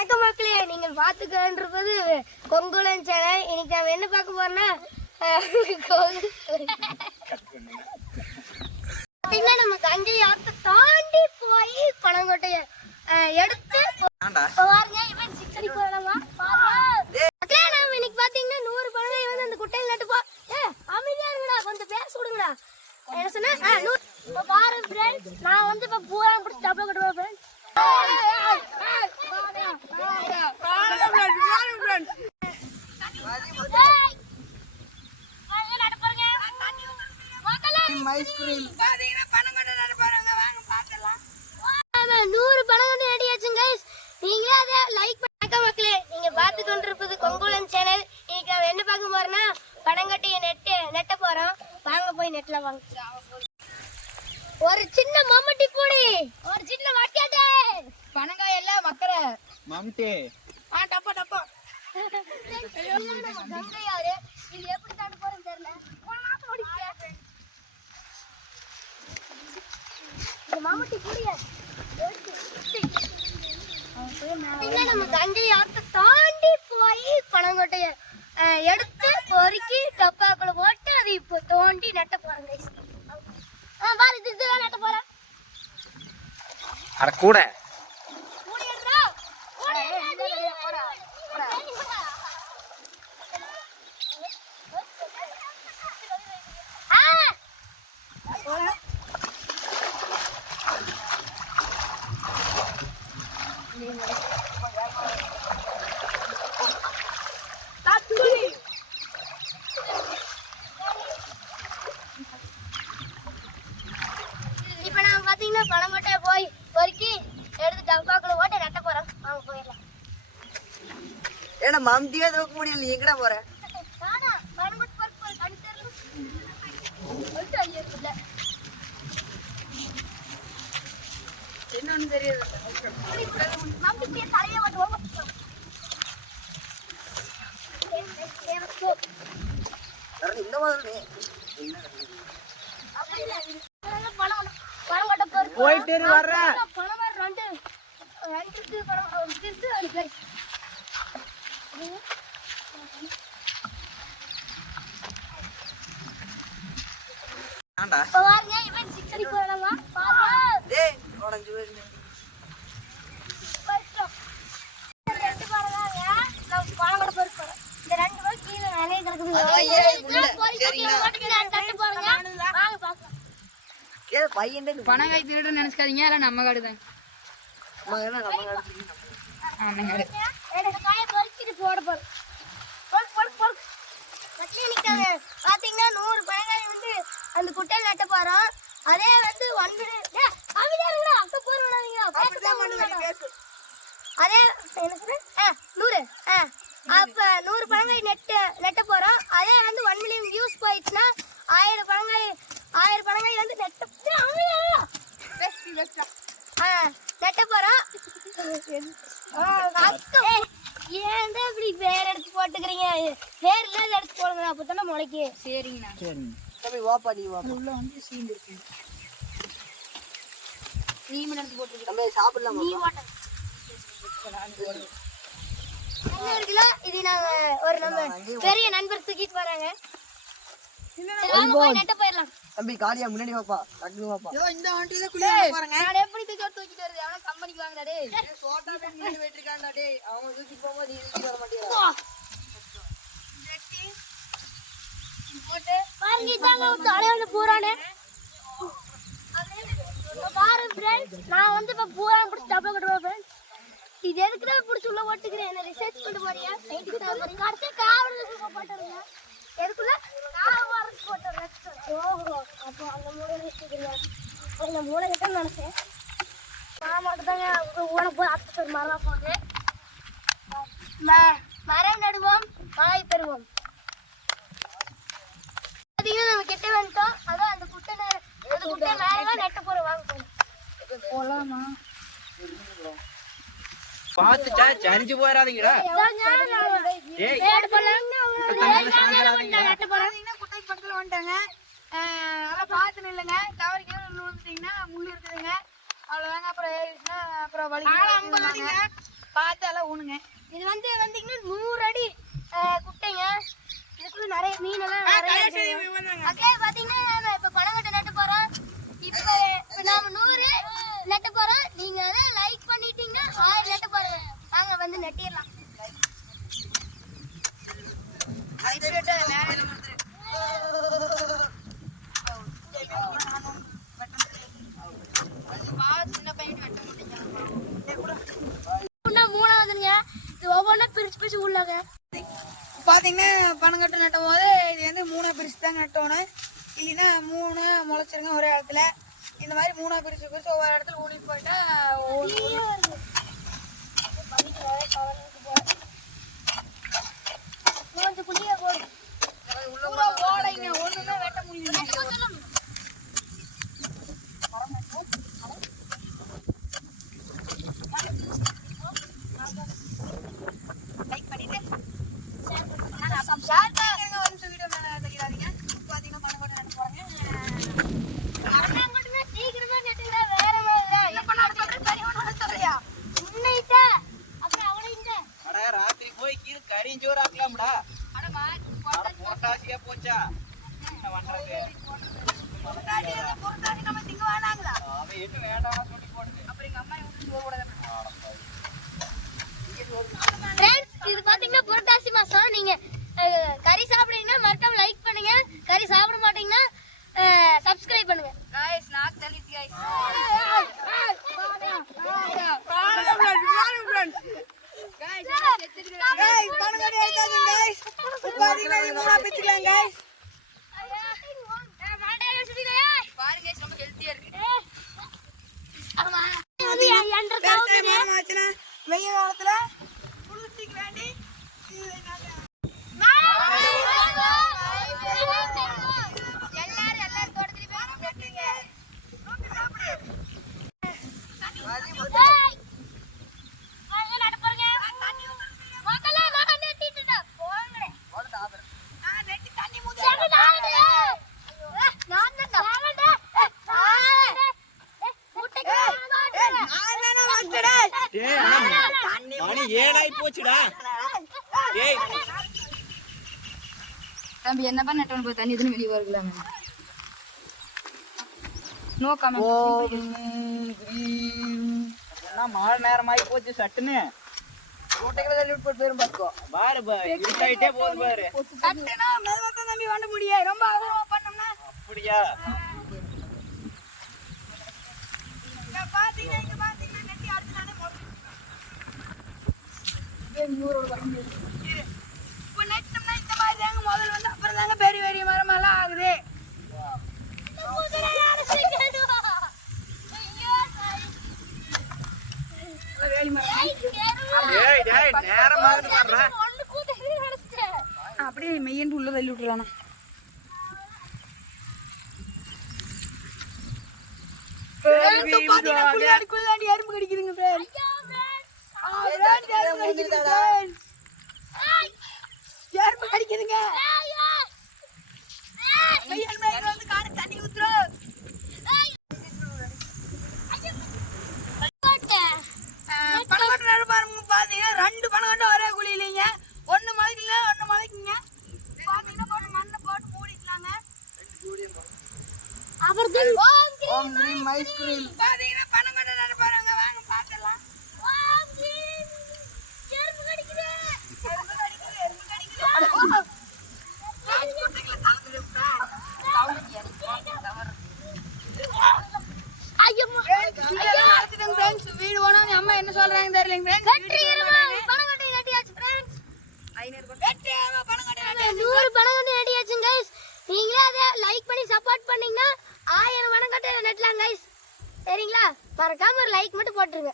வணக்கம் மக்களே நீங்கள் பார்த்துக்கின்றிருப்பது கொங்குலன் சேனல். இன்னைக்கு நம்ம என்ன பார்க்க போறோம்னா கொங்கு- பார்த்தீங்கன்னா நம்ம தஞ்சை ஆத்தை தாண்டி போய் பனங்கோட்டையை அஹ், எடுத்து பாருங்க இவன் சிக்ஸ் அடி போடலாமா பாருங்க மக்களே நாம இன்னைக்கு பாத்தீங்கன்னா நூறு பனங்கை வந்து அந்த குட்டையில் நட்டு போ ஏ அமைதியா இருங்கடா கொஞ்சம் பேச விடுங்கடா என்ன சொன்ன ஆ, நூறு இப்போ பாரு ஃப்ரெண்ட்ஸ் நான் வந்து இப்போ பூரா பிடிச்சி டப்பா கட்டுவேன் ஃப்ரெண்ட்ஸ் ஐஸ்கிரீம் ஆமா, நூறு பணம் ரெடியாச்சுங்க guys. நீங்களே அதை லைக் பண்ணாக்க மக்களே நீங்க பார்த்து கொண்டிருப்பது கொங்குலன் சேனல். இன்னைக்கு நம்ம என்ன பார்க்க போறோம்னா பனங்கட்டிய நெட்டு நெட்ட போறோம். வாங்க போய் நெட்ல வாங்க. ஒரு சின்ன மம்மட்டி பூடி ஒரு சின்ன வட்டியாட்டே பனங்காய் எல்லாம் மக்கற மம்டி ஆ டப்பா டப்பா. இது எப்படி தாண்ட போறேன்னு தெரியல தாண்டி போய் பனங்கொட்டைய எடுத்து பொறுக்கி டப்பாக்குள்ள போட்டு அதை இப்போ தோண்டி நட்ட போறோம் guys. ஆ பாரு இது இதுதான் நட்ட போறேன் அட கூட மூடி எடுறா மூடி எடுறா ஆ இப்ப நாம பாத்தீங்கன்னா பழங்கொட்டைய போய் பொறுக்கி எடுத்து டப்பாக்குள்ள போட்டு நட்ட போறோம் வாங்க போயிடலாம் ஏன்னா மம்தியே தூக்க முடியல நீ எங்கடா போற? என்னன்னு தெரியுது. இந்த மாதிரி போயிட்டு இரு, வர்றேன். பழம் ரெண்டு ரெண்டு பழம் திருட்டு அடிக்கடி ஆண்டா இப்ப பாருங்க இவன் சிக்ஸ் அடி போடலாமா பாருங்க டேய் உடஞ்சு போயிருந்து போயிட்டோம். இந்த ரெண்டு பழம்தாங்க நம்ம பழங்கூட பொறுப்பு போறோம். இந்த ரெண்டு பழம் கீழே நிறைய கிடக்குது. அதெல்லாம் ஏன் உள்ள? பொறுக்கி சரிங்களா? போட்டு இதை தட்டு போடுங்க. வாங்க பார்க்கலாம். ஏ பையன் பனங்காய் திருடு நினைச்சுக்காதீங்க எல்லாம் நம்ம காடு தான் நம்ம காலத்துல பாத்தீங்கன்னா நூறு பழங்காய் வந்து அந்த குட்டையில் நட்ட போறோம் அதே வந்து ஒன்பது. அதே நூறு. அப்ப நூறு பழங்காய் நெட்டு நெட்ட போறோம் அதே வந்து ஒன் மில்லியன் வியூஸ் போயிடுச்சுன்னா ஆயிரம் பழங்காய் ஆயிரம் பழங்காய் வந்து நெட்ட ஏய், அமைதியா இருடா. ஆ, நெட்ட போறோம் ஆ, அக்கம். ஏன் தான் இப்படி வேற எடுத்து வேற இல்லாத எடுத்து போடுங்க அப்பதானே முளைக்கு. சரிங்கண்ணா. சரி தம்பி வாப்பா நீ வாப்பா உள்ள வந்து சீந்து இருக்கு. நீ எடுத்து போட்டுருக்க தம்பி சாப்பிடலாம்? நீ வாட்ட. இருக்குல்ல இது நாங்க ஒரு நம்ம பெரிய நண்பர் தூக்கிட்டு நெட்ட போயிடலாம். தம்பி காலியா முன்னாடி வாப்பா டக்குனு வாப்பா. இந்த வண்டி தான் குளிக்க போறேங்க. நான் எப்படி தூக்கி தூக்கிட்டு வருது? அவன கம்பெனிக்கு வாங்கடா டேய் சோட்டா போய் முன்னாடி போயிட்டு டேய். அவன் தூக்கி போகும்போது நீ தூக்கி வர மாட்டியா போட்டு பாருங்க இதாங்க ஒரு தலைவலி பூரானே. பாரு ஃப்ரெண்ட்ஸ் நான் வந்து இப்போ பூரா பிடிச்சி டப்பா கட்டுவேன் ஃப்ரெண்ட்ஸ் இது எதுக்கு தான் பிடிச்சி உள்ள போட்டுக்கிறேன் என்ன ரிசர்ச் பண்ண போறியா? கடைசி காவலுக்கு போட்டுருங்க. எதுக்குள்ள? காவலுக்கு போட்டுறேன் ஓஹோ அப்போ அந்த மூளை வச்சுக்கிறீங்க. அந்த மூளை கிட்ட நினைச்சேன். நான் மட்டும் தாங்க ஊன போய் அத்தை மரம் போகுது ம- மரம் நடுவோம் மழை பெறுவோம். பாத்தீங்கன்னா நம்ம கிட்ட வந்துட்டோம். அதான் அந்த குட்டை நே- அந்த குட்டை மேல நெட்ட போற வாங்க போலாமா. பார்த்துச்சா சரிஞ்சு போயிடாதீங்கடா ஏய் நெட்ட போறோம் குட்டை பக்கத்துல வந்துட்டாங்க. அதெல்லாம் பார்த்து நில்லுங்க தவறு கீழே விழுந்துட்டீங்கன்னா இருக்குதுங்க. அவ்வளோதாங்க அப்புறம் ஏறிச்சுன்னா அப்புறம் வலி பார்த்து எல்லாம் ஊனுங்க. இது வந்து வந்தீங்கன்னா நூறு அடி அஹ், குட்டைங்க இதுக்குள்ள நிறைய மீன் எல்லாம் நிறைய இருக்குங்க. மக்களே பாத்தீங்கன்னா நாம இப்ப பனங்கட்டை நட்டு போறோம் இப்ப இப்ப நாம நூறு நட்டு போறோம் நீங்க அதை லைக் பண்ணிட்டீங்கன்னா ஆயிரம் நட்டு போறோம் வாங்க வந்து நட்டிடலாம் சின்ன பையன் வெட்ட இன்னும் மூணாவதுங்க இது ஒவ்வொன்றா பிரிச்சு பிரிச்சு உள்ளாங்க பார்த்தீங்கன்னா நட்டும் போது இது வந்து மூணா பிரிச்சு தான் நட்டணும். இல்லைன்னா மூணு முளைச்சிருங்க ஒரே இடத்துல இந்த மாதிரி மூணா பிரிச்சு பிரிச்சு ஒவ்வொரு இடத்துல ஊனிட்டு போயிட்டா கொஞ்சம் குட்டியா போடு. பூரா ஓடைங்க ஒண்ணுமே வெட்ட முடியல லைக் பண்ணிட்டு ஷேர் பண்ணுங்க வந்து வீடியோ மேல தெரியாதீங்க பாத்தீங்கன்னா பனங்கட்டு நட்டு போறாங்க பனங்கட்டுனா சீக்கிரமா நட்டுங்க வேற மாதிரி என்ன பண்ணாலும் சொல்றேன் சரி ஒண்ணு சொல்றியா முன்னைத்த அப்புறம் அவளைங்க அட ராத்திரி போய் கீழே கறிஞ்சோறு ஆக்கலாம்டா அடமா அட போட்டாசியா போச்சா என்ன பண்றது பொருட்டாடி பொருட்டாடி நம்ம திங்க வேணாங்களா அவன் என்ன வேண்டாம் சொல்லி போடுது அப்புறம் எங்க அம்மா விட்டு சோறு கூட ஃப்ரெண்ட்ஸ் இது பாத்தீங்கன்னா புரட்டாசி மாசம் நீங்க அஹ், கறி சாப்பிடுறீங்கன்னா மறக்காம லைக் பண்ணுங்க கறி சாப்பிட மாட்டீங்கன்னா சப்ஸ்கிரைப் பண்ணுங்க गाइस नाक दलित गाइस பாருங்க guys, ரொம்ப ஹெல்த்தியா இருக்கு வெய்ய காலத்துல மணி ஏழாயி போச்சுடா டேய் தம்பி என்ன பண்ண நட்டவன் போய் தண்ணி எதுன்னு வெளியே வரலாம் நோ என்ன மழை நேரமாயி போச்சு சட்டுன்னு. மூட்டைகளை தள்ளி விட்டு போட்டு போயிரும் பாத்துக்கோ. பாரு இருட்டாயிட்டே போகுது பாரு. தம்பி வாண்ட முடியும். ரொம்ப அகலமா பண்ணோம்னா, அப்படியா? பாத்தீங்கன்னா, இங்க பாத்தீங்கன்னா நெட்டி அடுத்து நானே முளைச்சு. இரு. இப்போ நட்டோம்னா இந்த முதல்ல வந்து அப்புறம் தாங்க பெரிய பெரிய மரமெல்லாம் ஆகுது. அப்படியே மெய்யன்ட்டு உள்ள தள்ளி விட்டுறானா. எறும்பு கடிக்குதுங்க friends. ஐயோ, friends. ஆ, friends, எறும்பு கடிக்குதுங்க friends. ஏய், எறும்பு கடிக்குதுங்க மெய்யன் வந்து காடு தண்ணி ஊத்துறோம். பணக்கட்டு நடுப்பாருங்க பாத்தீங்கன்னா ரெண்டு பணக்கட்டும் ஒரே குழி இல்லைங்க. ஒண்ணு மலைக்குங்க ஒண்ணு மலைக்குங்க. பாத்தீங்கன்னா போட்டு மண்ணை போட்டு மூடிக்கலாங்க. அப்புறம் திரும்பி ஓம் கிரீம். ஓம் கிரீம் ஐஸ்கிரீம் பாத்தீங்கன்னா பணக்கட்டு நடுப்பாருங்க வாங்க பாத்துடலாம் ஓம் கிரீம். எறும்பு கடிக்குது. எறும்பு கடிக்குது எறும்பு கடிக்குது ஏய், குட்டைகளை தளர்ந்து விட்டேன் ஐயம்மா. இதெல்லாம் friends. வீடு போனவங்க அம்மா என்ன சொல்றாங்க தெரியலைங்க friends. கட்டுறீங்களா? பனங்கட்டி நட்டியாச்சு, friends. வெட்டியாம பணக்கட்டு நட்டு நூறு பனங்கட்டி நட்டியாச்சு, guys. நீங்களே அதை லைக் பண்ணி சப்போர்ட் பண்ணீங்கன்னா ஆயிரம் பனங்கட்டை நட்டலாம் guys. சரிங்களா மறக்காம ஒரு லைக் மட்டும் போட்டுருங்க